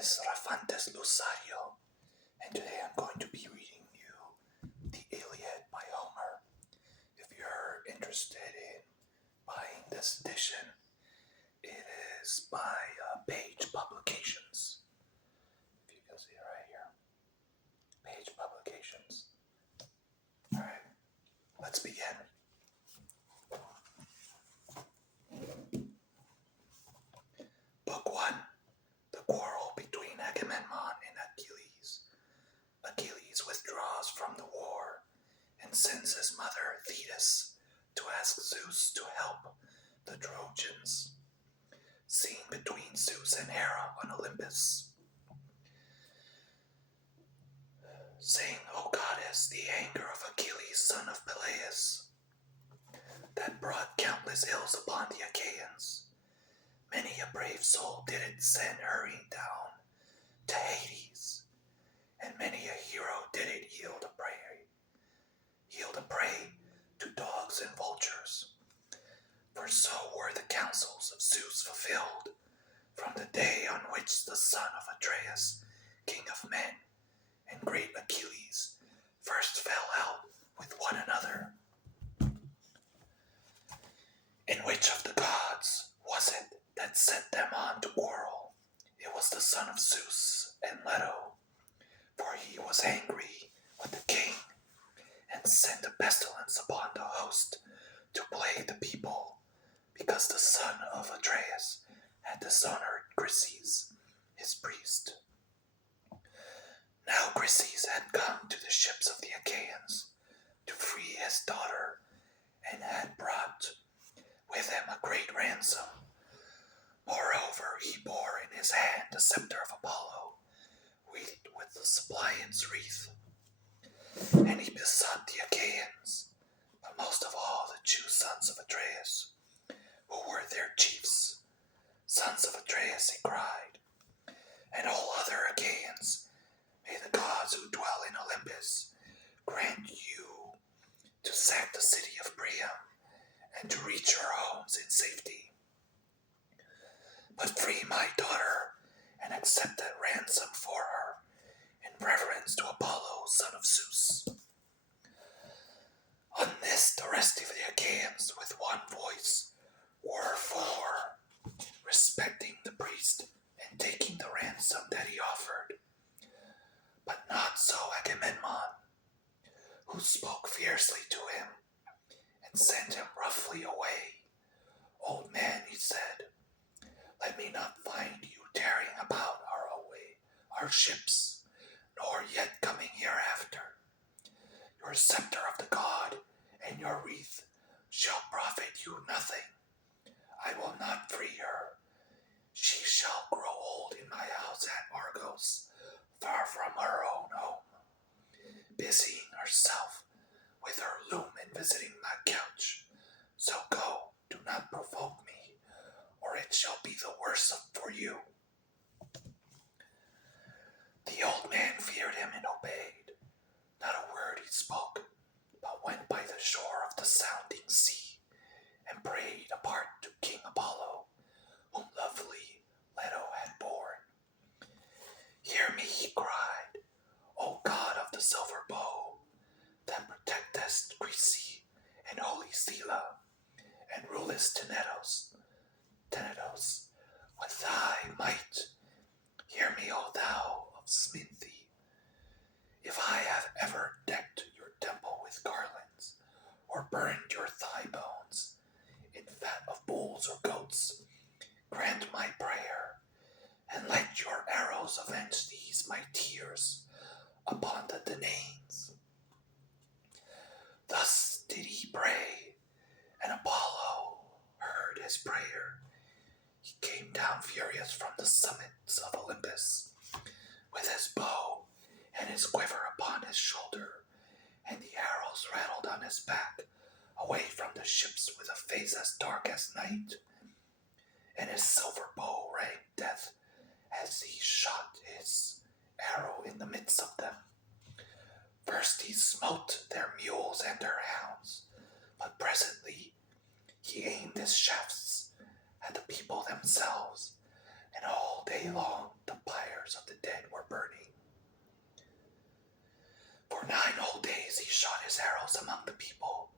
is Rafantes Lusario, and today I'm going to be reading you the Iliad by Homer. If you're interested in buying this edition, it is by Page Publications. If you can see it right here. Page Publications. Alright, let's begin. Book 1. The quarrel between Agamemnon and Achilles. Achilles withdraws from the war and sends his mother Thetis to ask Zeus to help the Trojans. Scene between Zeus and Hera on Olympus. Saying, O goddess, the anger of Achilles, son of Peleus, that brought countless ills upon the Achaeans. Many a brave soul did it send hurrying down to Hades, and many a hero did it yield a prey to dogs and vultures. For so were the counsels of Zeus fulfilled, from the day on which the son of Atreus, king of men, and great Achilles first fell out with one another. And which of the gods was it that set them on to quarrel? It was the son of Zeus and Leto, for he was angry with the king, and sent a pestilence upon the host to plague the people, because the son of Atreus had dishonored Chryses, his priest. Now Chryses had come to the ships of the Achaeans to free his daughter, and had brought with him a great ransom. Moreover, he bore in his hand the scepter of Apollo, wreathed with the suppliant's wreath. And he besought the Achaeans, but most of all the Jew sons of Atreus, who were their chiefs. Sons of Atreus, he cried, and all other Achaeans, may the gods who dwell in Olympus grant you to sack the city of Priam, and to reach your homes in safety. But free my daughter, and accept that ransom for her, in reverence to Apollo, son of Zeus. On this the rest of the Achaeans with one voice were for respecting the priest and taking the ransom that he offered. But not so Agamemnon, who spoke fiercely to him and sent him roughly away. Old man, he said, let me not find you tearing about our ships, nor yet coming hereafter. Your scepter of the god and your wreath shall profit you nothing. I will not free her. She shall grow old in my house at Argos, far from her own home, busying herself with her loom and visiting my couch. So go, do not provoke me, or it shall be the worse for you. The old man feared him and obeyed. Not a word he spoke, but went by the shore of the sounding sea, and prayed apart to King Apollo, whom lovely Leto had borne. Hear me, he cried, O god of the silver bow, that protectest Chryse and holy Scylla, and rulest Tenedos, with thy might. Hear me, O thou of Sminthi. If I have ever decked your temple with garlands, or burned your thigh bones in fat of bulls or goats, grant my prayer, and let your arrows avenge these my tears upon the Danaans. Thus did he pray, and Apollo heard his prayer. He came down furious from the summits of Olympus, with his bow and his quiver upon his shoulder, and the arrows rattled on his back, away from the ships with a face as dark as night. And his silver bow rang death as he shot his arrow in the midst of them. First he smote their mules and their hounds, but presently he aimed his shafts at the people themselves, and all day long the pyres shot his arrows among the people.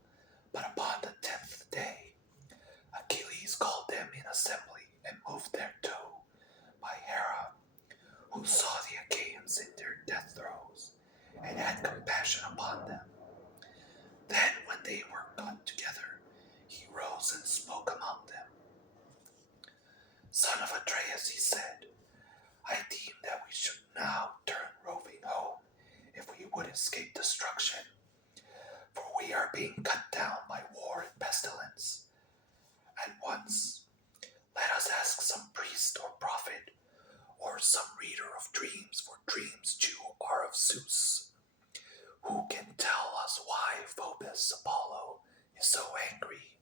But upon the 10th day, Achilles called them in assembly and moved thereto by Hera, who saw the Achaeans in their death throes, and had compassion upon them. Then, when they were got together, he rose and spoke among them. Son of Atreus, he said, I deem that we should now turn roving home if we would escape destruction, for we are being cut down by war and pestilence. At once, let us ask some priest or prophet, or some reader of dreams, for dreams too are of Zeus, who can tell us why Phoebus Apollo is so angry,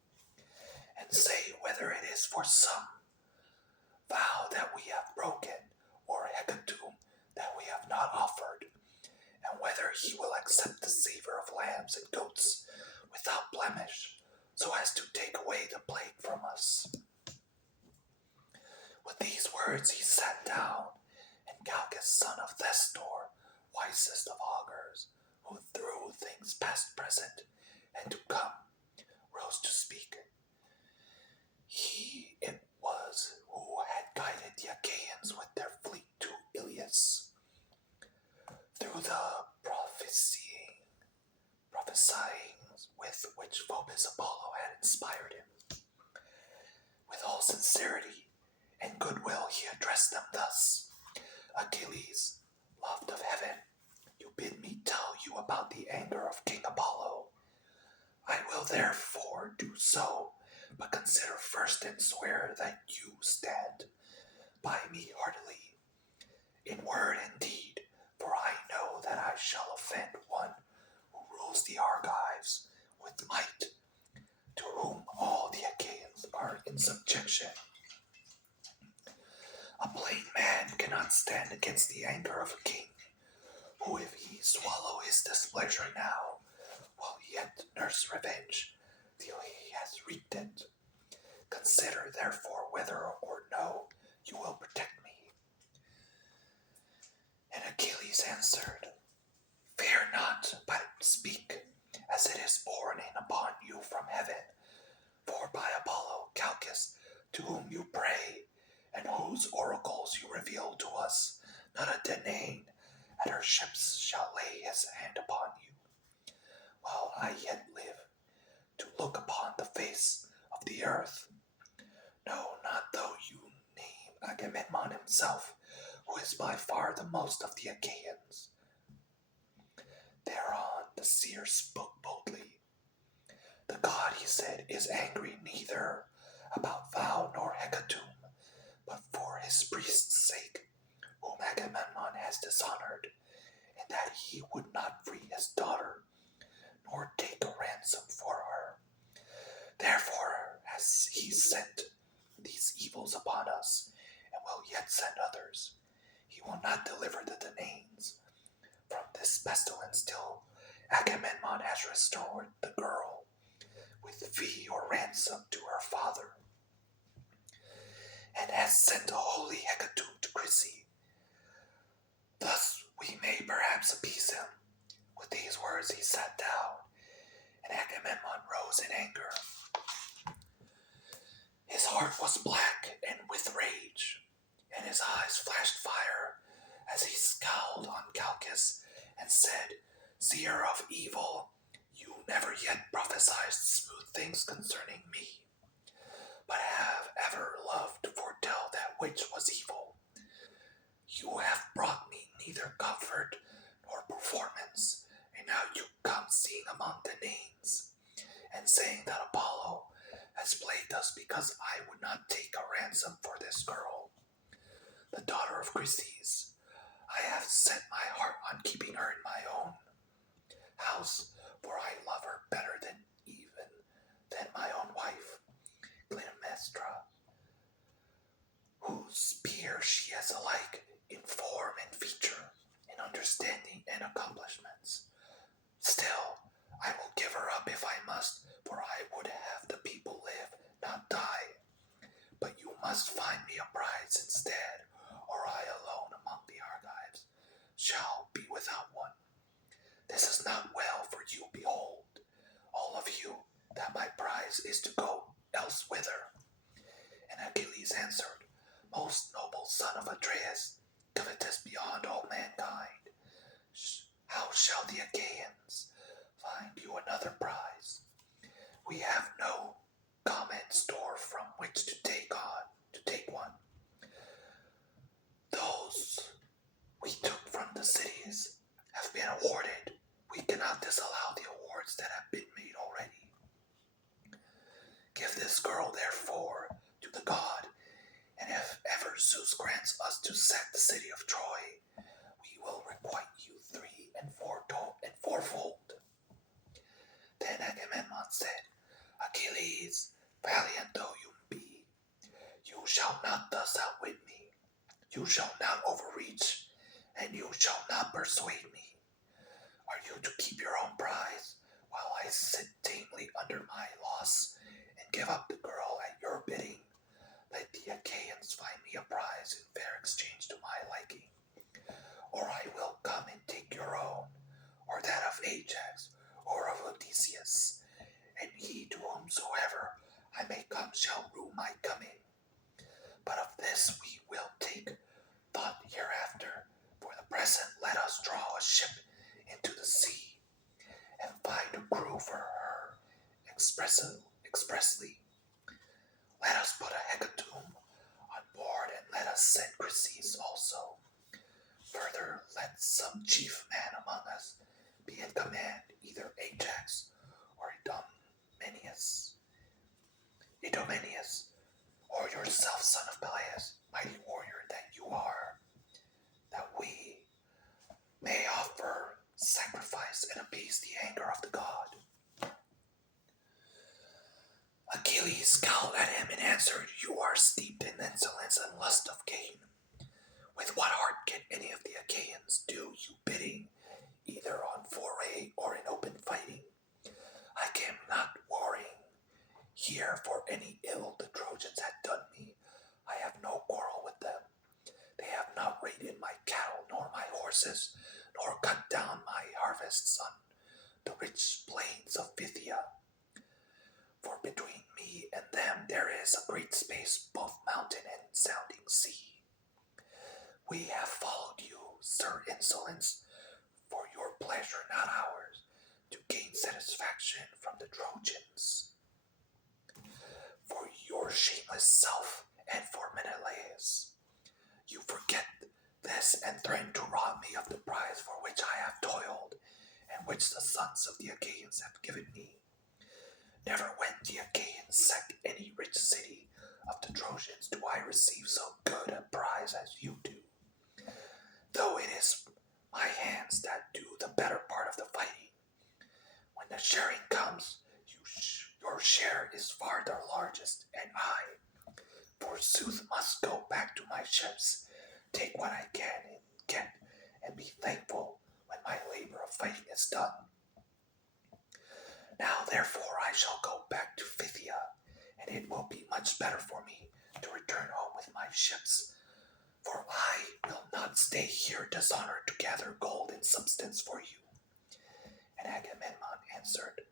and say whether it is for some vow that we have broken, or hecatomb that we have not offered, and whether he will accept the savor of lambs and goats without blemish, so as to take away the plague from us. With these words he sat down, and Calchas, son of Thestor, wisest of augurs, who through things past, present, and to come, rose to speak. He it was who had guided the Achaeans with their fleet to Iliad, through the prophesying with which Phoebus Apollo had inspired him. With all sincerity and goodwill he addressed them thus: Achilles, loved of heaven, you bid me tell you about the anger of King Apollo. I will therefore do so, but consider first and swear that you stand by me heartily, in word and deed, for I know that I shall offend one who rules the Argives with might, to whom all the Achaeans are in subjection. A plain man cannot stand against the anger of a king, who if he swallow his displeasure now, will yet nurse revenge till he has reaped it. Consider therefore whether or no you will protect me. And Achilles answered, Fear not, but speak, as it is borne in upon you from heaven. For by Apollo, Calchas, to whom you pray, and whose oracles you reveal to us, not a Danaan at her ships shall lay his hand upon you, while I yet live to look upon the face of the earth. No, not though you name Agamemnon himself, who is by far the most of the Achaeans. Thereon the seer spoke boldly. The god, he said, is angry neither about vow nor hecatomb, but for his priest's sake, whom Agamemnon has dishonored, in that he would not free his daughter, nor take a ransom for her. Therefore has he sent these evils upon us, and will yet send others. He will not deliver the Danaans from this pestilence till Agamemnon has restored the girl with fee or ransom to her father, and has sent a holy hecatomb to Chryse. Thus we may perhaps appease him. With these words he sat down, and Agamemnon rose in anger. His heart was black and with rage, and his eyes flashed fire as he scowled on Calchas and said, Seer of evil, you never yet prophesied smooth things concerning me, but have ever loved to foretell that which was evil. You have brought me neither comfort nor performance, and now you come seeing among the names, and saying that Apollo has plagued us because I would not take a ransom for this girl, the daughter of Chryses. I have set my heart on keeping her in my own house, for I love her better than my own wife, Clytemnestra, whose peer she is alike in form and feature, in understanding and accomplishments. Still, I will give her up if I must, for I would have the people live, not die. But you must find me a bride instead, or I alone among the Argives shall be without one. This is not well for you is to go elsewhither. And Achilles answered, Most noble son of Atreus, covetous beyond all mankind, how shall the Achaeans find you another prize? We have no common store from which to take one. Those we took from the cities have been awarded. We cannot disallow the awards that have been made already. Give this girl, therefore, to the god, and if ever Zeus grants us to sack the city of Troy, we will requite you fourfold. Then Agamemnon said, Achilles, valiant though you be, you shall not thus outwit me. You shall not overreach, and you shall not persuade me. Are you to keep your own prize, while I sit tamely under my loss, and give up the girl at your bidding? Let the Achaeans find me a prize in fair exchange to my liking, or I will come and take your own, or that of Ajax, or of Odysseus, and he to whomsoever I may come shall rue my coming. But of this we will take thought hereafter. For the present let us draw a ship into the sea, and find a crew for her expressly. Let us put a hecatomb on board, and let us send Chryses also. Further, let some chief man among us be in command, either Ajax or Idomeneus, or yourself, son of Peleus, mighty warrior that you are, that we may offer sacrifice and appease the anger of the god. Achilles scowled at him and answered, You are steeped in insolence and lust of gain. With what heart can any of the Achaeans do you bidding, either on foray or in open fighting? I came not warring here for any ill the Trojans had done me. I have no quarrel with them. They have not raided my cattle nor my horses, nor cut down my harvests on the rich plains of Phthia. For between me and them there is a great space, both mountain and sounding sea. We have followed you, Sir Insolence, for your pleasure, not ours, to gain satisfaction from the Trojans. For your shameless self and for Menelaus. You forget this and threaten to rob me of the prize for which I have toiled, and which the sons of the Achaeans have given me. Never when the Achaeans sack any rich city of the Trojans do I receive so good a prize as you do. Though it is my hands that do the better part of the fighting. When the sharing comes, your share is far the largest, and I, forsooth, must go back to my ships, take what I can and get, and be thankful when my labor of fighting is done. Now, therefore, I shall go back to Phthia, and it will be much better for me to return home with my ships, for I will not stay here dishonored to gather gold in substance for you. And Agamemnon answered,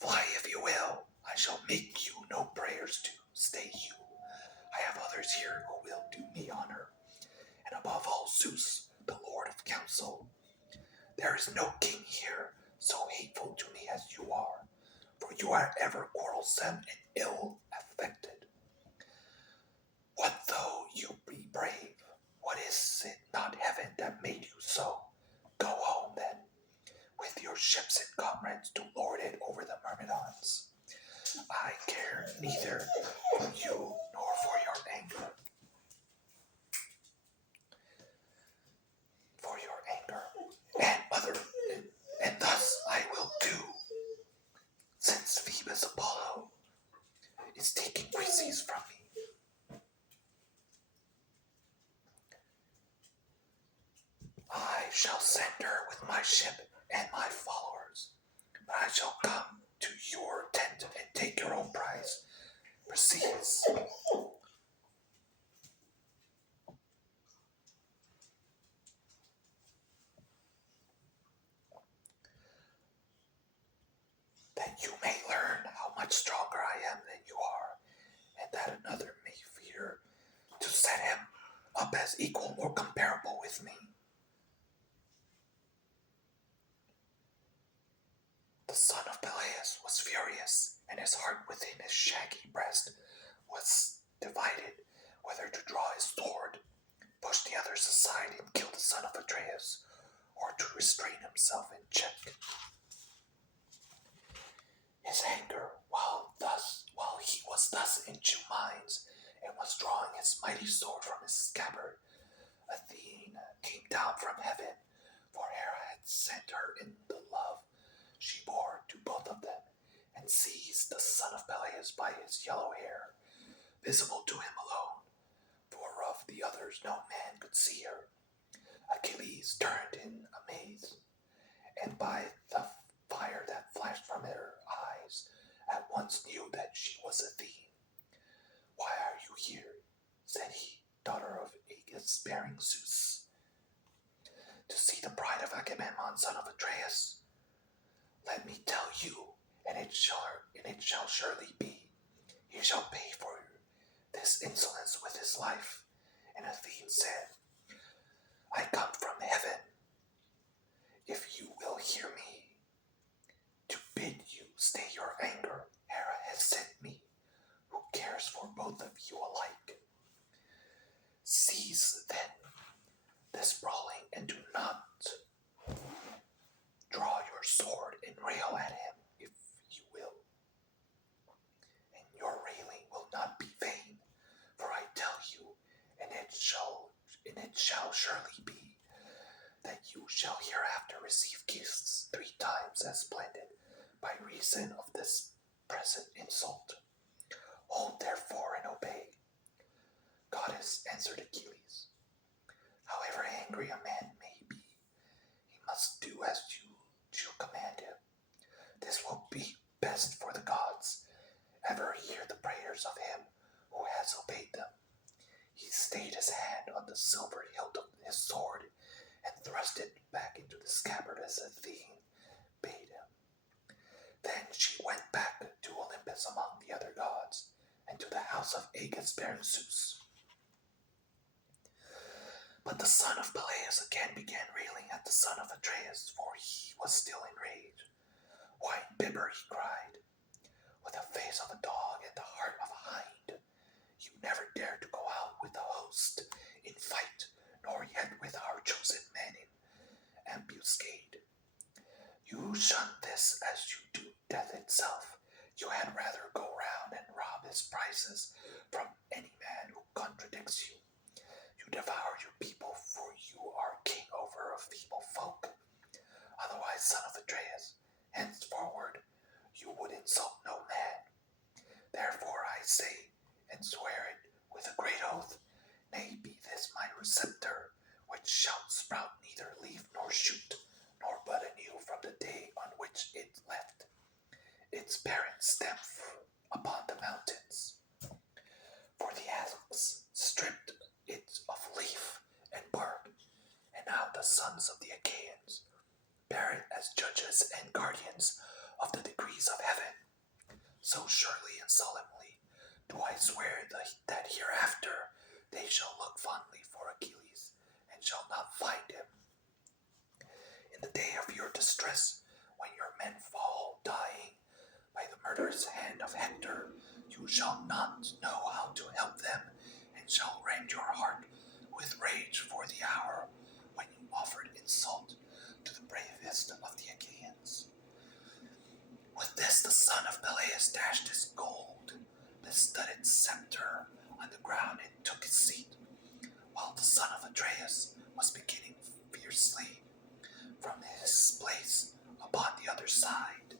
Fly if you will, I shall make you no prayers to, stay you. I have others here who will do me honor, and above all Zeus, the Lord of Counsel. There is no king here so hateful to me as you are, for you are ever quarrelsome and ill affected. What though you be brave? What is it not heaven that made you so? Go home then, with your ships and comrades to lord it over the Myrmidons. I care neither for you nor for your anger. And thus I will do, since Phoebus Apollo is taking Chryses from me. I shall send her with my ship and my followers, but I shall come to your tent and take your own prize. Chryses. That you may learn how much much stronger I am than you are, and that another may fear to set him up as equal or comparable with me. The son of Peleus was furious, and his heart within his shaggy breast was divided whether to draw his sword, push the others aside, and kill the son of Atreus, or to restrain himself in check. His anger, while he was thus in two minds, and was drawing his mighty sword from his scabbard, Athene came down from heaven, for Hera had sent her in the love she bore to both of them, and seized the son of Peleus by his yellow hair, visible to him alone, for of the others no man could see her. Achilles turned in amaze, and by the fire that flashed from her eyes, at once knew that she was Athene. "Why are you here?" said he, "daughter of Aegus, bearing Zeus?" "To see the bride of Agamemnon, son of Atreus." "Let me tell you, and it shall surely be. He shall pay for this insolence with his life." And Athene said, "I come from heaven, if you will hear me, to bid you stay your anger. Hera has sent me, who cares for both of you alike. Cease then this brawling, and do not draw your sword and rail at him if you will. And your railing will not be vain, for I tell you, and it shall surely be, that you shall hereafter receive gifts 3 times as splendid by reason of this present insult. Hold therefore and obey." "Goddess," answered Achilles, "however angry a man may be, he must do as you command him. This will be best for the gods. Ever hear the prayers of him who has obeyed them." He stayed his hand on the silver hilt of his sword, and thrust it back into the scabbard as Athene bade him. Then she went back to Olympus among the other gods, and to the house of Aegus bearing Zeus. But the son of Peleus again began railing at the son of Atreus, for he was still in rage. "Wine bibber," he cried, "with the face of a dog and the heart of a hind, you never dared to go out with the host in fight, nor yet with our chosen men in ambuscade. You shun this as you do death itself. You had rather go round and rob his prizes from any man who contradicts you. You devour your people, for you are king over a feeble folk. Otherwise, son of Atreus, henceforward you would insult no man. Therefore I say, and swear it with a great oath, nay, be this my scepter, which shall sprout neither leaf nor shoot, nor bud anew from the day on which it left its parent stem upon the mountains. For the axe stripped it of leaf and bark, and now the sons of the Achaeans bear it as judges and guardians of the decrees of heaven. So surely and solemnly do I swear that hereafter they shall look fondly for Achilles, and shall not find him. In the day of your distress, when your men fall dying by the murderous hand of Hector, you shall not know how to help them, and shall rend your heart with rage for the hour when you offered insult to the bravest of the Achaeans." With this the son of Peleus dashed his gold-bestudded scepter on the ground and took his seat, while the son of Atreus was beginning fiercely from his place upon the other side.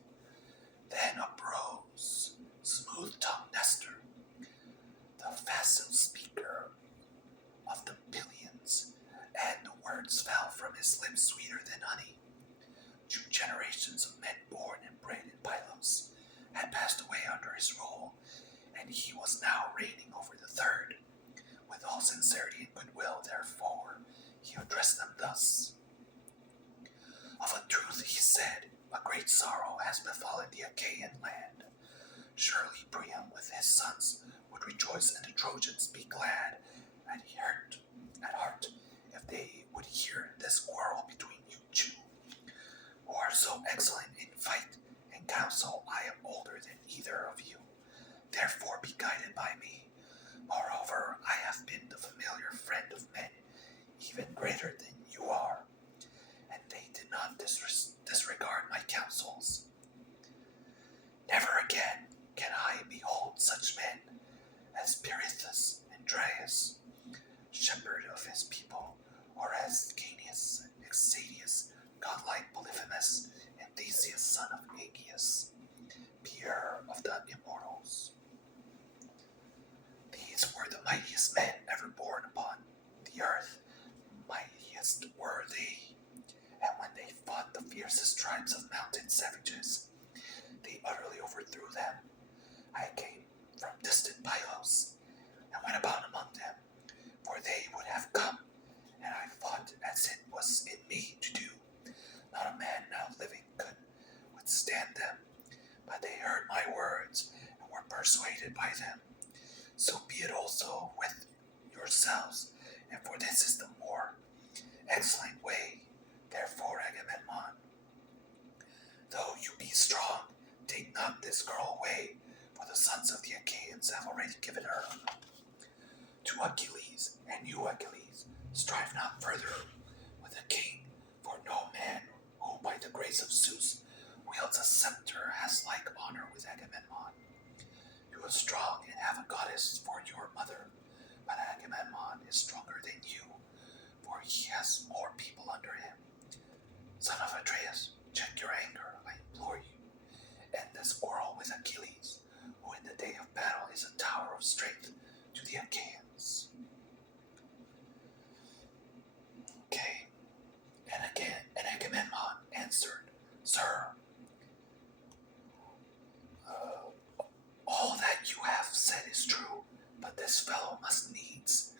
Then uprose smooth-tongued Nestor, the facile speaker of the Pylians, and the words fell from his lips sweeter than honey. 2 generations of men born and bred in Pylos had passed away under his rule, and he was now reigning over the 3rd. With all sincerity and goodwill, therefore, he addressed them thus. "Of a truth," he said, "a great sorrow has befallen the Achaean land. surely Priam with his sons would rejoice, and the Trojans be glad at heart if they would hear this quarrel between you two, who are so excellent in fight and counsel. I am older than either of you, therefore be guided by me. Moreover, I have been the familiar friend of men, even greater than you are, and they did not disregard my counsels. Never again can I behold such men as Pirithous and Dreius, shepherd of his people, or as Caeneus, Exadius, godlike Polyphemus, and Theseus, son of Aegeus, peer of the immortals. These were the mightiest men ever born upon the earth. Mightiest were they, and when they fought the fiercest tribes of mountain savages, they utterly overthrew them. I came from distant Pylos, and went about among them, for they would have come, and I fought as it was in me to do. Not a man now living could withstand them, but they heard my words, and were persuaded by them. So be it also with yourselves, and for this is the more excellent way. Therefore, Agamemnon, though you be strong, take not this girl away, for the sons of the Achaeans have already given her to Achilles, and you, Achilles, strive not further with a king, for no man who by the grace of Zeus wields a scepter has like honor with Agamemnon. You are strong and have a goddess for your mother, but Agamemnon is stronger than you, for he has more people under him. Son of Atreus, check your anger, I implore you. End this quarrel with Achilles, who in the day of battle is a tower of strength to the Achaeans. Okay, and Agamemnon answered, Sir, all that you have said is true, but this fellow must needs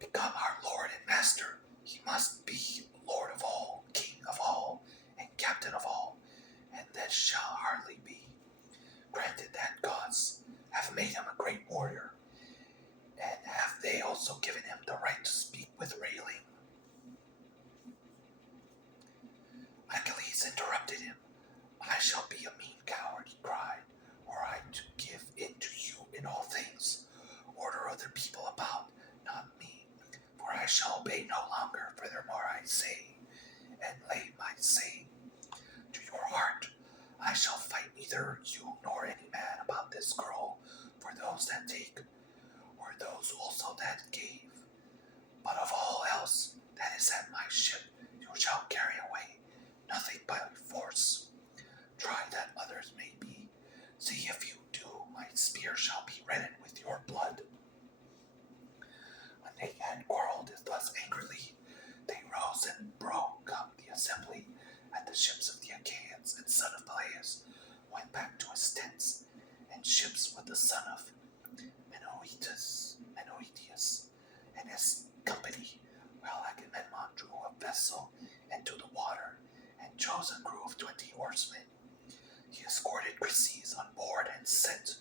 become our lord and master. He must be lord of all, king of all, and captain of all, and that shall hardly be. Granted that gods have made him a great warrior, and have they also given him the right to speak with railing? Achilles interrupted him. I shall be a mean coward, he cried, were I to give in to you in all things. Order other people about, not me, for I shall obey no longer. Furthermore I say, and lay my saying to your heart, I shall fight neither you nor any man about this girl, for those that take, or those also that gave. But of all else that is at my ship, you shall carry away nothing by force. Try that others may be. See if you do, my spear shall be reddened with your blood. When they had quarreled thus angrily, they rose and broke up the assembly at the ships of the Achaeans, and son of Peleus went back to his tents, and ships with the son of Menoetius and his company, while Agamemnon drew a vessel into the water, and chose a crew of 20 horsemen. He escorted Chryses on board and sent,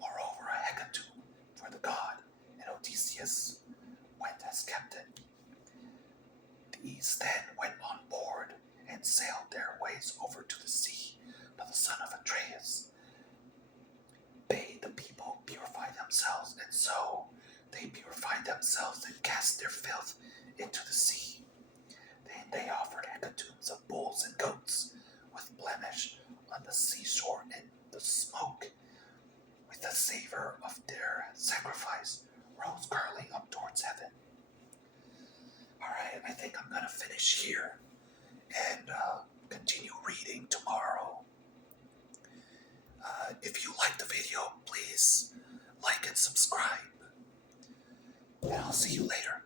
moreover, a hecatomb for the god, and Odysseus went as captain. These then went on board and sailed their ways over to the sea, but the son of Atreus bade the people purify themselves, and so they purified themselves and cast their filth into the sea. Then they offered hecatombs of bulls and goats with blemish on the seashore, and the smoke with the savor of their sacrifice rose curling up towards heaven. Alright, I think I'm going to finish here and continue reading tomorrow. If you like the video, please like and subscribe. And I'll see you later.